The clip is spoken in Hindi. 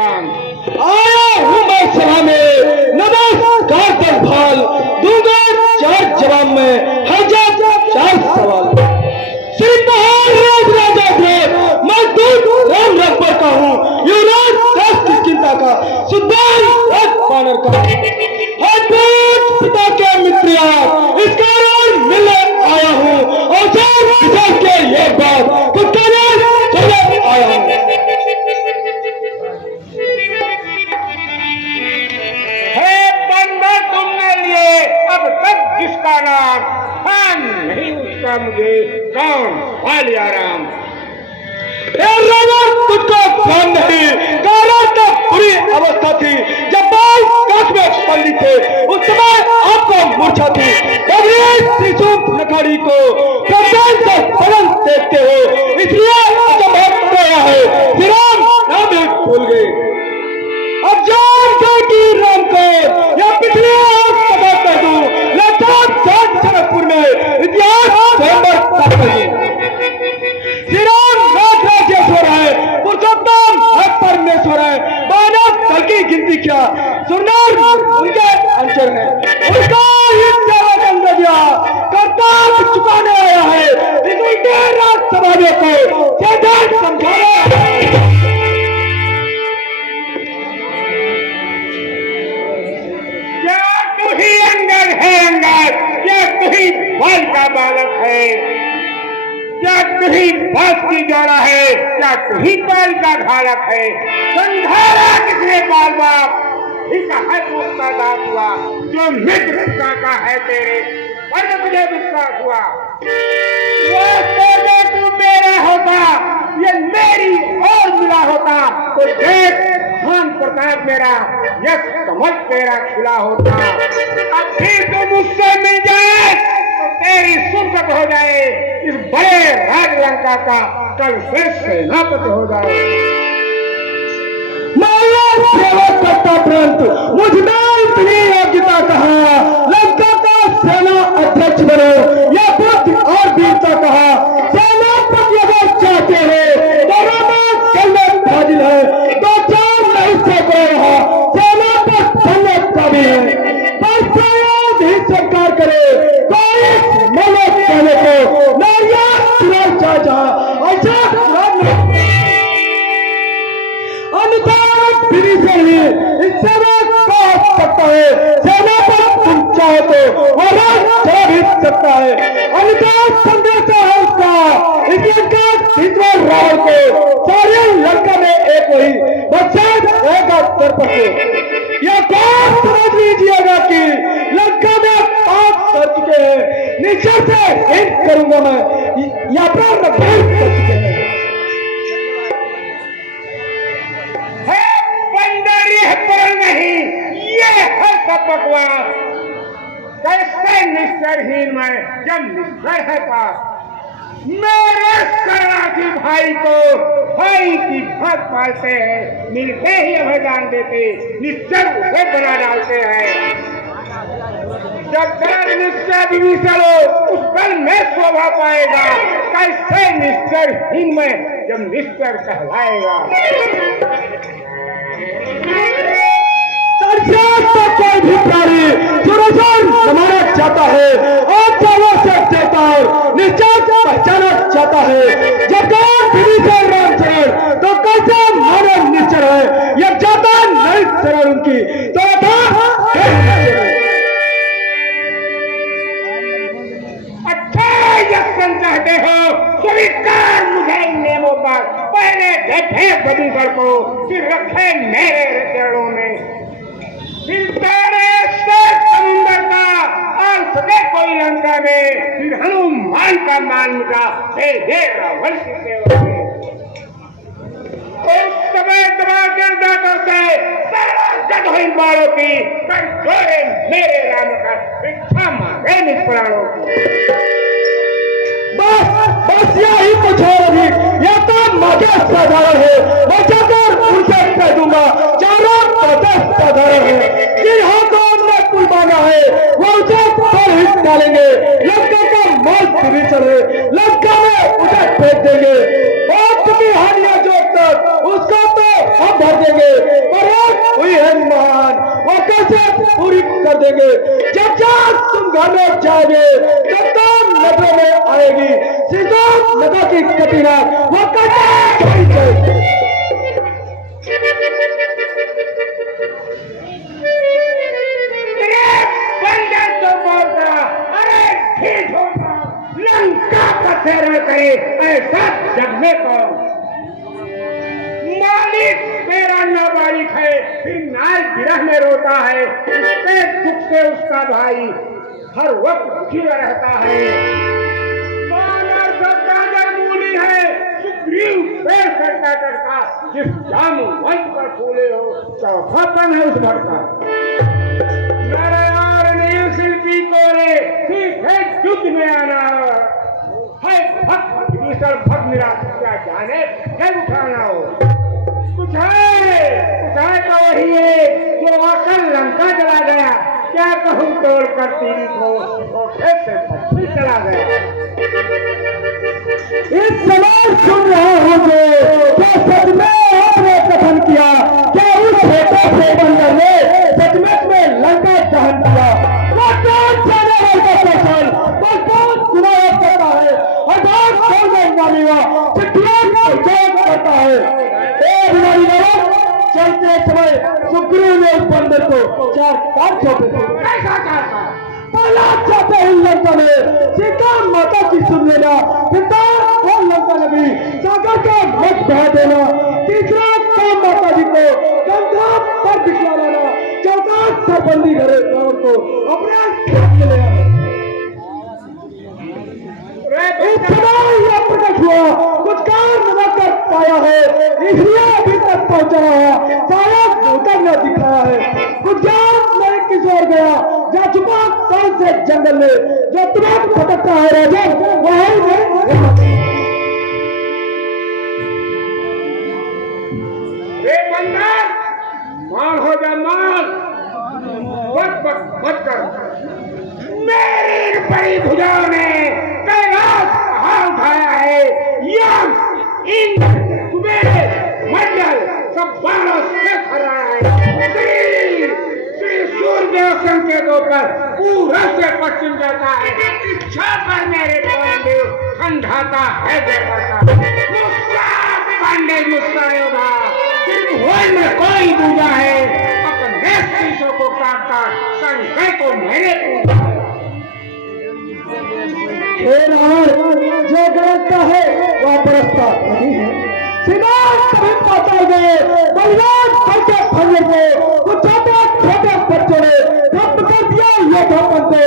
कांत। आया हूँ मैं सभा में नमस्कार दरबार दूंगा 4 जवाब में हजार 4 सवाल। श्री महाराज राजा देव मैं दूत राम रखबर का हूँ युवराज देश की चिंता का सिद्धांत राज पानर का पिता के मित्रिया इस कारण मिलने आया हूँ और विशेष के ये बात चले आया हूँ। तुमने लिए अब तक जिसका नाम खान नहीं उसका मुझे कौन वालिया राम। तुझको कौन नहीं कारण तो बुरी अवस्था थी जब बाल काख में पल्ली थे उस समय आपको मूर्छा थी नखाड़ी को प्रधान से पवन देखते हो इसलिए अचंभव गया है श्री राम नाम ही भूल गए। अब जान की राम को या पिछले पता कर दूं लद्दाख जनकपुर में इतिहास स्वयंवर श्री राम राजेश्वर है पुरुषोत्तम परमेश्वर है मानव कल की गिनती क्या सुरनार उनके अंचर है उसका ही सेवक अंदरिया कर्तव्य चुकाने आया है इस उल्टे राज समाजों को सदैव समझाना। बाल का बालक है क्या तुही बास की जोड़ा है क्या तुही बाल का घालक है संधारा किसने बाल बाप इसका है उसका दास हुआ जो मित्र का है तेरे पर मुझे विश्वास हुआ वो तू मेरा होता ये मेरी और मिला होता तो देख खान प्रताप मेरा यश कमल तेरा खिला होता अब फिर तो मुझसे मिल जाए तो तेरी सुरगत हो जाए इस बड़े राज लंका का कल फिर सेनापति हो जाए। सेवा करता परंतु मुझ में इतनी योग्यता कहा लंका का सेना अध्यक्ष बनो या बुद्ध और वीरता कहा सेनापति अगर चाहते हो दोनों में चलने हाजिर है तो चार नहीं से को रहा सेना पर चलने का भी है पर शायद ही सरकार करे कोई मनो कहने को नारिया चुनाव चाचा ऐसा सकता है सेना पर तुम चाहो तो वह चला भी सकता है अमिताभ संदेश है उसका इसका रावण को सारे लंका में एक वही बच्चा रहेगा दर्पण यह बात समझ लीजिएगा कि लंका में 5 कर चुके हैं नीचे से हिंट करूंगा मैं यात्रा में भेद कर चुके हैं। नहीं ये है सब बकवास कैसे निश्चरहीन में जब निश्चर है पास मेरे शरणार्थी भाई को भाई की भात पालते हैं मिलते ही अभयदान देते निश्चर उसे बना डालते हैं जब कल निश्चय विभीषण हो उस कल में शोभा पाएगा कैसे निश्चरहीन में जब निश्चर कहलाएगा। तो कोई भी प्राणी सुरक्षण समाना चाहता है और चावों से देता और निश्चय पहचाना चाहता है जब विभीषण रामचरण तो कैसे मानव निश्चर है यह जाता नहीं चरण उनकी तो अच्छा यक्षण चाहते हो स्वीकार मुझे इन नियमों पर पहले देखे विभीषण को फिर रखे मेरे चरणों में समुद्र का और सके कोई लंका में फिर हनुमान का मान मिटा रावण की सेवा में उस समय दबा करते जग हुई बालों की कर जोड़े मेरे राम का भिक्षा मांगे निज प्राणों की बस यही कुछ है अभी यह काम मागे साधारण है मैं जाकर उनसे कह दूंगा चारों साधारण है यहाँ को हमने कुल मांगा है वो उसे पर हिट डालेंगे लंका का माल विभीषण है लंका में उसे फेंक देंगे बात की हानियां जो तक उसका तो हम भर देंगे पूरी कर देंगे। जब जब तुम घर में जाओगे तब तब नजरों में आएगी सिद्धू नगर की कटीना, वो कटे तो बोलता, अरे ठीक होगा लंका पत्थर में करे ऐसा जग में कौन? मालिक तेरा नाबालिग है, फिर नाल विरह में रोता है, उसके दुख से उसका भाई हर वक्त दुखी रहता है। मूली है सुग्रीव पैर करता करता, जिस जामु मंच पर फूले हो चौथापन है उस भटका। शिल्पी को रे ठीक है युद्ध में आना है, भक्त विभीषण भक्त निराश क्या जाने क्या उठाना हो। कुछ है तो वही है जो आकर लंका चला गया, क्या कहूँ तोड़ कर तीरी को फिर से पत्थर चला गया। इस सवाल सुन रहा हूँ जो क्या सच में आपने कथन किया, क्या उस बेटा से बंदर ने सचमुच में लंका दहन किया? चलते समय सुग्रीव ने उस बंदर को 4 काट सौंपे थे। पहला चाहते हैं लंका में सीता माता की सुन लेना, पिता और लंका नबी सागर का मत बहा देना, तीसरा काम माता जी को कंधा पर बिछा लेना, चौथा सरबंदी घरे रावण को अपने साथ ले आना। इस समय यह प्रकट हुआ कुछ काम न कर पाया है, इसलिए अभी तक पहुंचा है, शायद भूतन ने दिखाया है। कुछ ज्ञान नहीं किस ओर गया, जा चुका कौन से जंगल में, जो तुरंत भटकता है राजा वही में। मान हो जा मान, बच कर मेरी बड़ी भुजाओं ने कैलाश कहाँ उठाया है, यम इंद्र कुबेर मंडल सब बालों से भरा है। श्री सूर्य संकेतों पर पूरा से पश्चिम जाता है, इच्छा पर मेरे पांडे ठंडाता है पांडे मुस्कायोगा में कोई पूजा है, अपने शीशों को काटता संकट को मेरे पूजा है। जो गलत है वह बरसता नहीं है। सीधा सभी पहुंचाए गए बलिदान करके फंसे को कुछ छोटे छोटे बच्चों ने खत्म कर दिया योद्धापन को।